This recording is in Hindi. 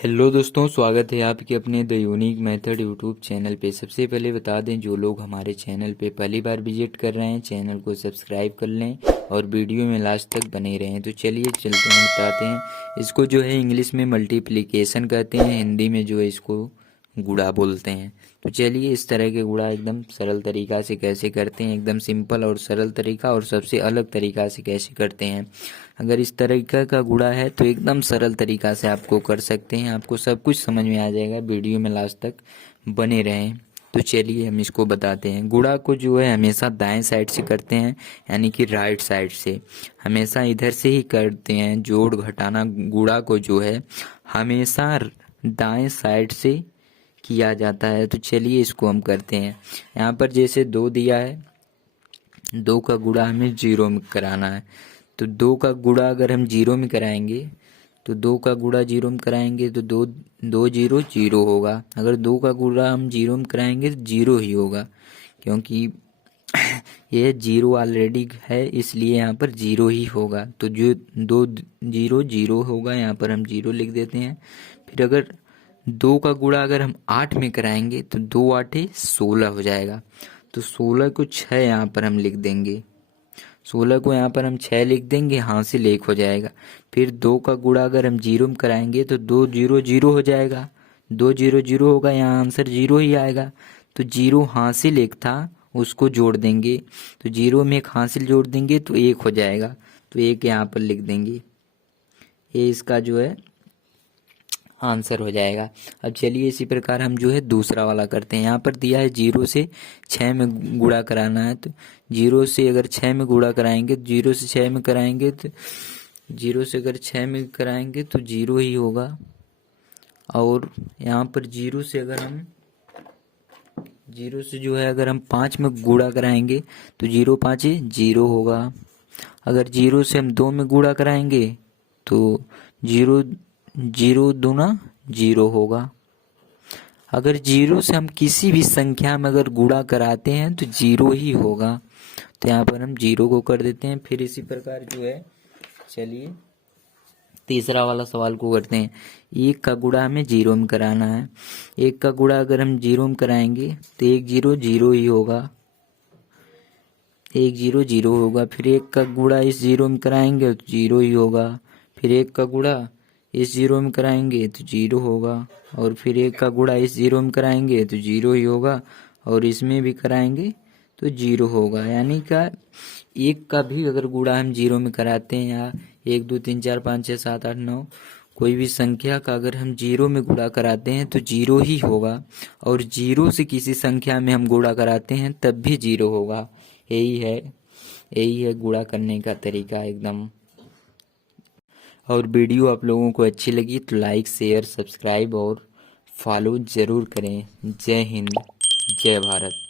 हेलो दोस्तों, स्वागत है आपके अपने the unique method YouTube channel पे। सबसे पहले बता दें, जो लोग हमारे चैनल पे पहली बार विजिट कर रहे हैं चैनल को सब्सक्राइब कर लें और वीडियो में लास्ट तक बने रहें। तो चलिए चलते हैं, बताते हैं। इसको जो है इंग्लिश में मल्टीप्लिकेशन कहते हैं, हिंदी में जो है इसको गुणा बोलते हैं। तो चलिए इस तरह के गुणा एकदम सरल तरीका से कैसे करते हैं, एकदम सिंपल और सरल तरीका और सबसे अलग तरीका से कैसे करते हैं। अगर इस तरीका का गुणा है तो एकदम सरल तरीका से आपको कर सकते हैं, आपको सब कुछ समझ में आ जाएगा। वीडियो में लास्ट तक बने रहें। तो चलिए हम इसको बताते हैं। गुणा को जो है हमेशा दाएं साइड से करते हैं, यानी कि राइट साइड से। हमेशा इधर से ही करते हैं। जोड़ घटाना गुणा को जो है हमेशा दाएं साइड से किया जाता है। तो चलिए इसको हम करते हैं। यहाँ पर जैसे 2 दिया है, 2 का गुणा हमें 0 में कराना है। तो 2 का गुणा अगर हम 0 में कराएंगे तो 2 का गुणा 0 में कराएंगे तो 2 2 0 0 होगा। अगर 2 का गुणा हम 0 में कराएंगे तो 0 ही होगा, क्योंकि ये 0 ऑलरेडी है, इसलिए यहाँ पर 0 ही होगा। तो जो 2 0 0 होगा, यहाँ पर हम 0 लिख देते हैं। फिर अगर 2 का गुणा अगर हम 8 में कराएंगे तो 2 8 16 हो जाएगा। तो 16 को 6 यहाँ पर हम लिख देंगे। 16 को यहाँ पर हम 6 लिख देंगे, हासिल 1 हो जाएगा। फिर 2 का गुणा अगर हम 0 में कराएंगे तो 2 0 0 हो जाएगा। 2 0 0 होगा, यहाँ आंसर 0 ही आएगा। तो 0 हासिल 1 था, उसको जोड़ देंगे। तो 0 में 1 हासिल जोड़ देंगे तो 1 हो जाएगा। तो 1 यहाँ पर लिख देंगे। ये इसका जो है आंसर हो जाएगा। अब चलिए इसी प्रकार हम जो है दूसरा वाला करते हैं। यहाँ पर दिया है 0 से 6 में गुणा कराना है। तो 0 से अगर 6 में गुणा कराएंगे, 0 से 6 में कराएंगे तो 0 से अगर 6 में कराएंगे तो 0 ही होगा। और यहाँ पर 0 से अगर हम 0 से जो है अगर हम 5 में गुणा कराएंगे तो 0 5 0 होगा। अगर 0 से हम 2 में गुणा कराएंगे तो 0 0 दूना 0 होगा। अगर 0 से हम किसी भी संख्या में अगर गुणा कराते हैं तो 0 ही होगा। तो यहाँ पर हम 0 को कर देते हैं। फिर इसी प्रकार जो है, चलिए तीसरा वाला सवाल को करते हैं। 1 का गुणा हमें 0 में कराना है। 1 का गुणा अगर हम 0 में कराएंगे तो 1 0 0 ही होगा। 1 0 0 होगा। फिर 1 का गुणा इस 0 में कराएंगे तो 0 ही होगा। फिर 1 का गुणा इस 0 में कराएंगे तो 0 होगा। और फिर 1 का गुणा इस 0 में कराएंगे तो 0 ही होगा। और इसमें भी कराएंगे तो 0 होगा। यानी का 1 का भी अगर गुणा हम 0 में कराते हैं, या 1 2 3 4 5 6 7 8 9 कोई भी संख्या का अगर हम 0 में गुणा कराते हैं तो 0 ही होगा। और 0 से किसी संख्या में हम गुणा कराते हैं तब भी 0 होगा। यही है गुणा करने का तरीका एकदम। और वीडियो आप लोगों को अच्छी लगी तो लाइक शेयर सब्सक्राइब और फॉलो ज़रूर करें। जय हिंद, जय भारत।